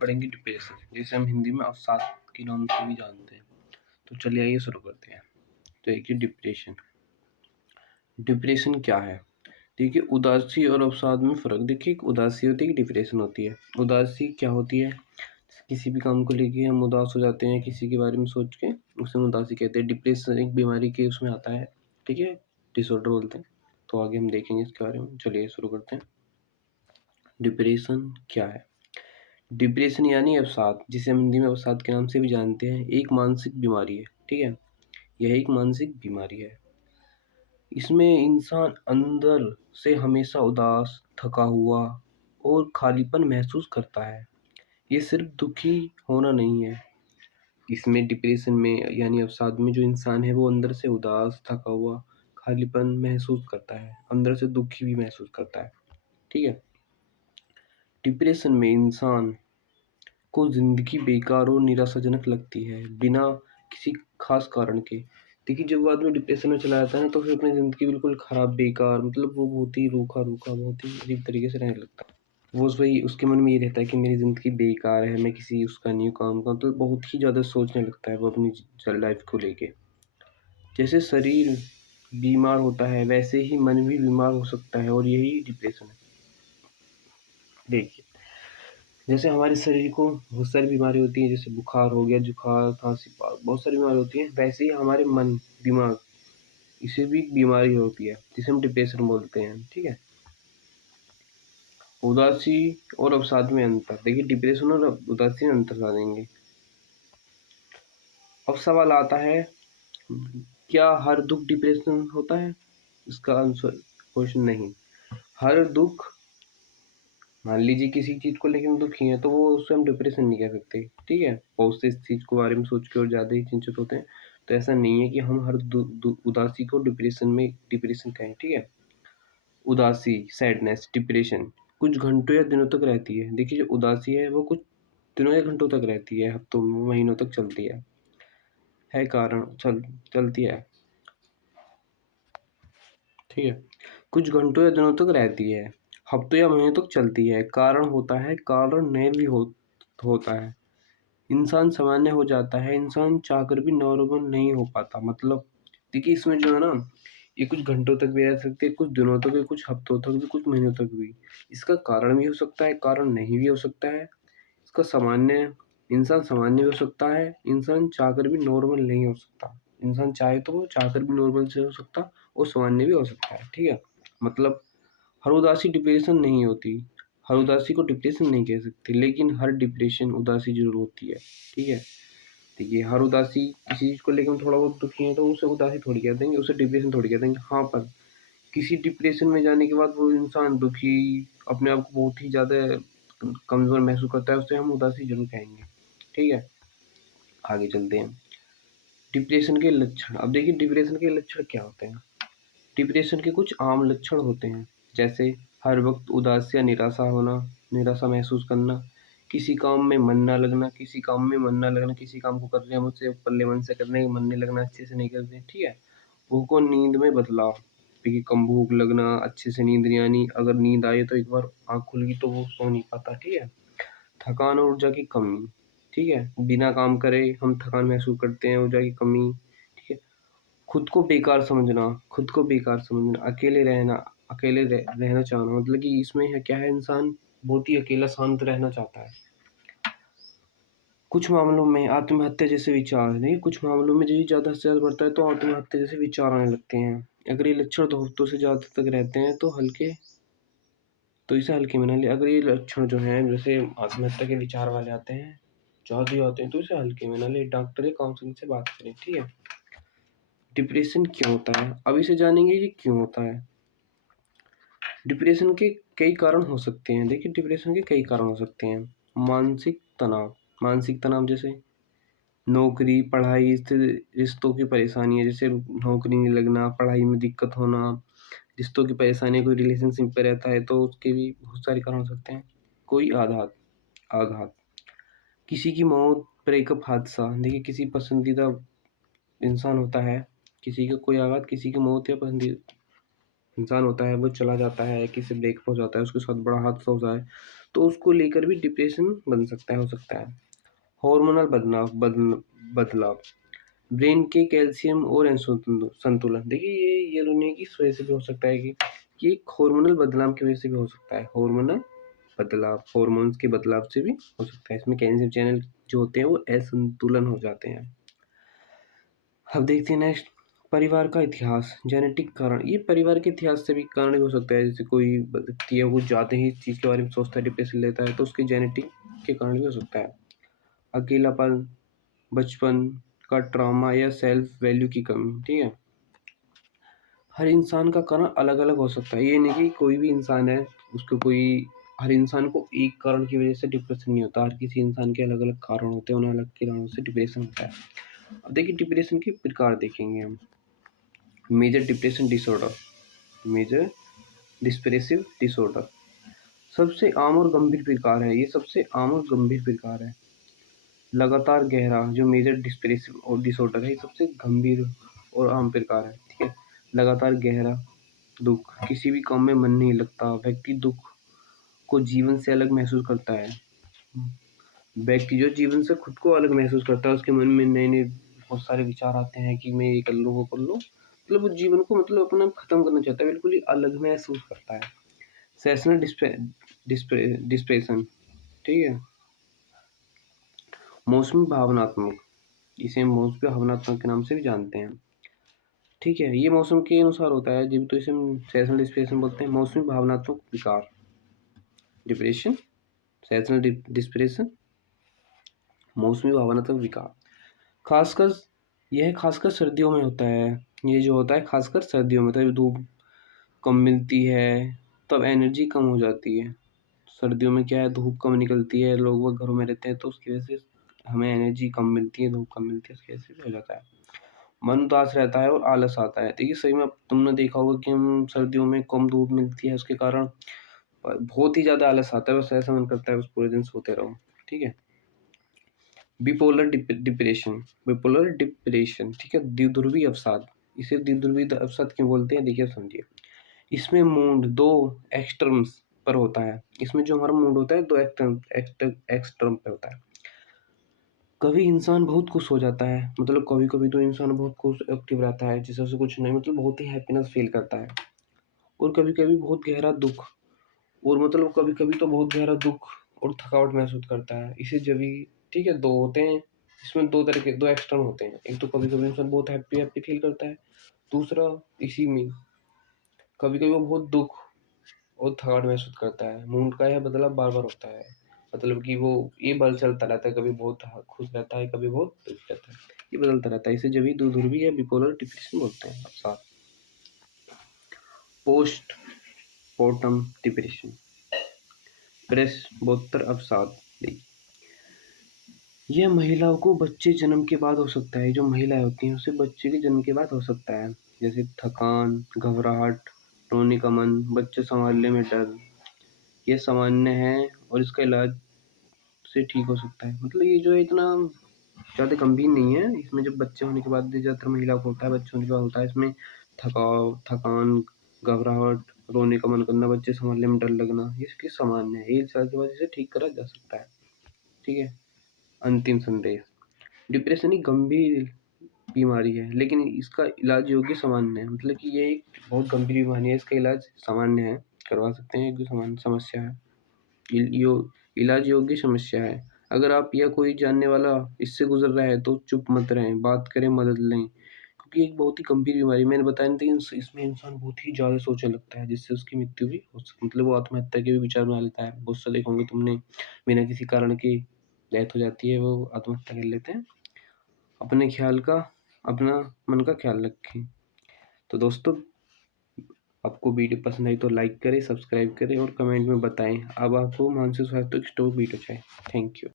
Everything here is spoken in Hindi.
पढ़ेंगे डिप्रेशन, जिसे हम हिंदी में अवसाद के नाम से भी जानते हैं। तो चलिए आइए शुरू करते हैं। तो एक डिप्रेशन। डिप्रेशन क्या है? देखिए, उदासी और अवसाद में फ़र्क। देखिए, एक उदासी होती है, एक डिप्रेशन होती है। उदासी क्या होती है? किसी भी काम को लेके हम उदास हो जाते हैं, किसी के बारे में सोच के, उसे हम उदासी कहते हैं। डिप्रेशन एक बीमारी के उसमें आता है, ठीक है, डिसऑर्डर बोलते हैं। तो आगे हम देखेंगे इसके बारे में। चलिए शुरू करते हैं। डिप्रेशन क्या है? डिप्रेशन यानी अवसाद, जिसे हम हिंदी में अवसाद के नाम से भी जानते हैं, एक मानसिक बीमारी है, ठीक है। यह एक मानसिक बीमारी है। इसमें इंसान अंदर से हमेशा उदास, थका हुआ और खालीपन महसूस करता है। ये सिर्फ दुखी होना नहीं है। इसमें डिप्रेशन में यानी अवसाद में जो इंसान है वो अंदर से उदास, थका हुआ, खालीपन महसूस करता है, अंदर से दुखी भी महसूस करता है, ठीक है। डिप्रेशन में इंसान को ज़िंदगी बेकार और निराशाजनक लगती है, बिना किसी खास कारण के। देखिए, जब वो आदमी डिप्रेशन में चला जाता है ना, तो फिर अपनी ज़िंदगी बिल्कुल ख़राब, बेकार, मतलब वो बहुत ही रूखा-रूखा, बहुत ही अजीब तरीके से रहने लगता है। वो वही उसके मन में ये रहता है कि मेरी ज़िंदगी बेकार है, मैं किसी उसका नहीं हूँ, काम का, तो बहुत ही ज़्यादा सोचने लगता है वो अपनी लाइफ़ को लेके। जैसे शरीर बीमार होता है, वैसे ही मन भी बीमार हो सकता है, और यही डिप्रेशन है। देखिए, जैसे हमारे शरीर को बहुत सारी बीमारी होती है, जैसे बुखार हो गया, जुकाम, खांसी, बहुत सारी बीमारी होती हैं। वैसे ही हमारे मन, दिमाग, इसे भी बीमारी होती है, जिसे हम डिप्रेशन बोलते हैं, ठीक है। उदासी और अवसाद में अंतर। देखिए, डिप्रेशन और उदासी में अंतर जानेंगे। अब सवाल आता है, क्या हर दुख डिप्रेशन होता है? इसका आंसर क्वेश्चन नहीं। हर दुख, मान लीजिए किसी चीज़ को लेके हम दुखी हैं, तो वो उसे हम डिप्रेशन नहीं कह सकते, ठीक है। बहुत से इस चीज़ के बारे में सोच के और ज़्यादा ही चिंतित होते हैं, तो ऐसा नहीं है कि हम हर उदासी को डिप्रेशन कहें, ठीक है। उदासी, सैडनेस, डिप्रेशन कुछ घंटों या दिनों तक रहती है। देखिए, जो उदासी है वो कुछ दिनों या घंटों तक रहती है, हफ्तों, महीनों तक चलती है कारण चलती है, ठीक है। कुछ घंटों या दिनों तक रहती है, हफ्तों या महीनों तक चलती है। कारण होता है, कारण नहीं भी होता है। इंसान सामान्य हो जाता है, इंसान चाहकर भी नॉर्मल नहीं हो पाता। मतलब देखिए, इसमें जो है ना, ये कुछ घंटों तक भी रह सकते हैं, कुछ दिनों तक भी, कुछ हफ्तों तक भी, कुछ महीनों तक भी। इसका कारण भी हो सकता है, कारण नहीं भी हो सकता है। इसका सामान्य, इंसान सामान्य भी हो सकता है, इंसान चाहकर भी नॉर्मल नहीं हो सकता। इंसान चाहे तो वो चाहकर भी नॉर्मल से हो सकता, और सामान्य भी हो सकता है, ठीक है। मतलब हर उदासी डिप्रेशन नहीं होती, हर उदासी को डिप्रेशन नहीं कह सकते, लेकिन हर डिप्रेशन उदासी जरूर होती है, ठीक है। देखिए, हर उदासी, किसी चीज़ को लेकर हम थोड़ा बहुत दुखी हैं तो उसे उदासी थोड़ी कह देंगे, उसे डिप्रेशन थोड़ी कह देंगे। हाँ, पर किसी डिप्रेशन में जाने के बाद वो इंसान दुखी, अपने आप को बहुत ही ज़्यादा कमज़ोर महसूस करता है, उसे हम उदासी जरूर कहेंगे, ठीक है। आगे चलते हैं। डिप्रेशन के लक्षण। अब देखिए, डिप्रेशन के लक्षण क्या होते हैं। डिप्रेशन के कुछ आम लक्षण होते हैं, जैसे हर वक्त उदास या निराशा होना, निराशा महसूस करना, किसी काम में मन ना लगना, किसी काम में मन ना लगना, किसी काम को कर रहे हैं मुझसे पल्ले मन से करने का मन नहीं लगना, अच्छे से नहीं करते, ठीक है। भूख और नींद में बदलाव। देखिए, कम भूख लगना, अच्छे से नींद नहीं आनी, अगर नींद आई तो एक बार आँख खुल गई तो वो सो नहीं पाता, ठीक है। थकान और ऊर्जा की कमी, ठीक है, बिना काम करे हम थकान महसूस करते हैं, ऊर्जा की कमी, ठीक है। खुद को बेकार समझना, खुद को बेकार समझना, अकेले रहना, रहना चाहना, मतलब कि इसमें है क्या है, इंसान बहुत ही अकेला शांत रहना चाहता है। कुछ मामलों में आत्महत्या जैसे विचार, नहीं, कुछ मामलों में यही ज़्यादा से ज़्यादा बढ़ता है तो आत्महत्या जैसे विचार आने लगते हैं। अगर ये लक्षण 2 हफ्तों से ज़्यादा तक रहते हैं तो इसे हल्के में ना लें। अगर ये लक्षण जो हैं, जैसे आत्महत्या के विचार वाले आते हैं, ज़्यादा ही आते हैं, तो इसे हल्के में ना लें, डॉक्टर या काउंसलिंग से बात करें, ठीक है। डिप्रेशन क्यों होता है? अब इसे जानेंगे कि क्यों होता है। डिप्रेशन के कई कारण हो सकते हैं। देखिए, डिप्रेशन के कई कारण हो सकते हैं। मानसिक तनाव जैसे नौकरी, पढ़ाई से रिश्तों की परेशानियाँ, जैसे नौकरी नहीं लगना, पढ़ाई में दिक्कत होना, रिश्तों की परेशानी, कोई रिलेशनशिप पे रहता है तो उसके भी बहुत सारे कारण हो सकते हैं। कोई आघात, किसी की मौत, ब्रेकअप, हादसा। देखिए, किसी पसंदीदा इंसान होता है, किसी का कोई आघात, किसी की मौत, या पसंदीदा इंसान होता है वो चला जाता है, किसी ब्रेकअप हो जाता है, उसके साथ बड़ा हादसा होता है, तो उसको लेकर भी डिप्रेशन बन सकता है, हो सकता है। हार्मोनल बदलाव ब्रेन के कैल्शियम और संतुलन, देखिए ये दोनों की वजह से भी हो सकता है कि ये हार्मोनल बदलाव की वजह से भी हो सकता है। हार्मोनल बदलाव, हार्मोन्स के बदलाव से भी हो सकता है। इसमें कैल्शियम चैनल जो होते हैं वो असंतुलन हो जाते हैं। अब देखते हैं नेक्स्ट, परिवार का इतिहास, जेनेटिक कारण। ये परिवार के इतिहास से भी कारण भी हो सकता है। जैसे कोई व्यक्ति है वो ज़्यादा ही इस चीज़ के बारे में सोचता है, डिप्रेशन लेता है, तो उसके जेनेटिक के कारण भी हो सकता है। अकेलापन, बचपन का ट्रॉमा या सेल्फ वैल्यू की कमी, ठीक है। हर इंसान का कारण अलग अलग हो सकता है। ये नहीं कि कोई भी इंसान है उसको कोई, हर इंसान को एक कारण की वजह से डिप्रेशन नहीं होता। हर किसी इंसान के अलग अलग कारण होते हैं, उन्हें अलग कारणों से डिप्रेशन होता है। अब देखिए डिप्रेशन के प्रकार देखेंगे हम। Major depression disorder, major depressive disorder सबसे आम और गंभीर प्रकार है। ये सबसे आम और गंभीर प्रकार है। लगातार गहरा, जो मेजर डिप्रेसिव और डिसऑर्डर है, ये सबसे गंभीर और आम प्रकार है, ठीक है। लगातार गहरा दुख, किसी भी काम में मन नहीं लगता, व्यक्ति दुख को जीवन से अलग महसूस करता है। व्यक्ति जो जीवन से खुद को अलग महसूस करता है, उसके मन में नए नए बहुत सारे विचार आते हैं कि मैं ये कर लूँ, वो कर लूँ, मतलब वो जीवन को मतलब अपना खत्म करना चाहता है, बिल्कुल ही अलग महसूस करता है। सेशनल डिस्प्रेशन, ठीक है। मौसमी भावनात्मक, इसे हम मौसमी भावनात्मक के नाम से भी जानते हैं, ठीक है। ये मौसम के अनुसार होता है, जब तो इसे हम सेशनल डिस्प्रेशन बोलते हैं। मौसमी भावनात्मक विकार, डिप्रेशन, सेशनल डिस्प्रेशन, मौसमी भावनात्मक विकार, खासकर यह खासकर सर्दियों में होता है। ये जो होता है खासकर सर्दियों में, तब धूप कम मिलती है, तब एनर्जी कम हो जाती है। सर्दियों में क्या है, धूप कम निकलती है, लोग वो घरों में रहते हैं, तो उसकी वजह से हमें एनर्जी कम मिलती है, धूप कम मिलती है, उसकी वजह से भी हो जाता है। मन उदास रहता है और आलस आता है। देखिए सही में तुमने देखा होगा कि हम सर्दियों में कम धूप मिलती है, उसके कारण बहुत ही ज़्यादा आलस आता है, बस ऐसा मन करता है बस पूरे दिन सोते रहो, ठीक है। बिपोलर डिप्रेशन, बिपोलर डिप्रेशन, ठीक है। द्विध्रुवी अवसाद, इसे द्विध्रुवी अवसाद क्यों बोलते हैं, देखिए समझिए। इसमें मूड दो एक्सट्रीम्स पर होता है। इसमें जो हमारा मूड होता है दो एक्सट्रीम पे होता है। कभी इंसान बहुत खुश हो जाता है, मतलब कभी कभी तो इंसान बहुत खुश एक्टिव रहता है, जैसे उसे कुछ नहीं, मतलब बहुत ही हैप्पीनेस फील करता है। और कभी कभी बहुत गहरा दुख, और मतलब कभी कभी तो बहुत गहरा दुख और थकावट महसूस करता है। इसे जब भी, ठीक है, दो होते हैं। इसमें दो तरह के, दो एक्सट्रीम होते हैं। एक तो कभी कभी इंसान बहुत हैप्पी हैप्पी फील करता है, दूसरा इसी में कभी कभी वो बहुत दुख और थकावट महसूस करता है। मूड का यह बदलाव बार बार होता है, मतलब कि वो ये बल चलता रहता है, कभी बहुत खुश रहता है, कभी बहुत दुख रहता है, ये बदलता रहता है। इसे जब भी ध्रुवी या बिपोलर डिप्रेशन बोलते हैं। अब साथ पोस्ट पोर्टम डिप्रेशन, प्रसवोत्तर अवसाद, यह महिलाओं को बच्चे जन्म के बाद हो सकता है। जो महिलाएं होती हैं उसे बच्चे के जन्म के बाद हो सकता है, जैसे थकान, घबराहट, रोने का मन, बच्चे संभालने में डर, ये सामान्य है और इसका इलाज से ठीक हो सकता है। मतलब ये जो है इतना ज़्यादा गंभीर नहीं है। इसमें जब बच्चे होने के बाद ज़्यादातर महिला को होता है, बच्चे होने के बाद होता है। इसमें थकान, घबराहट, रोने का मन करना, बच्चे संभालने में डर लगना, ये इसके सामान्य है। ये इलाज के बाद इसे ठीक करा जा सकता है, ठीक है। अंतिम संदेश, डिप्रेशन एक गंभीर बीमारी है, लेकिन इसका इलाज योग्य सामान्य है। मतलब कि ये एक बहुत गंभीर बीमारी है, इसका इलाज सामान्य है, करवा सकते हैं, एक सामान्य समस्या है, इलाज योग्य समस्या है। अगर आप या कोई जानने वाला इससे गुजर रहा है तो चुप मत रहें, बात करें, मदद लें, क्योंकि एक बहुत ही गंभीर बीमारी, मैंने बताया नहीं था, इसमें इंसान बहुत ही ज़्यादा सोचने लगता है, जिससे उसकी मृत्यु भी हो सकती, मतलब वो आत्महत्या के भी विचार में आ लेता है। बहुत से देखोगे तुमने, बिना किसी कारण की डेथ हो जाती है, वो आत्महत्या कर लेते हैं। अपना मन का ख्याल रखें। तो दोस्तों, आपको वीडियो पसंद आई तो लाइक करें, सब्सक्राइब करें और कमेंट में बताएं अब आपको मानसिक स्वास्थ्य की स्टोर वीडियो चाहिए। Thank you.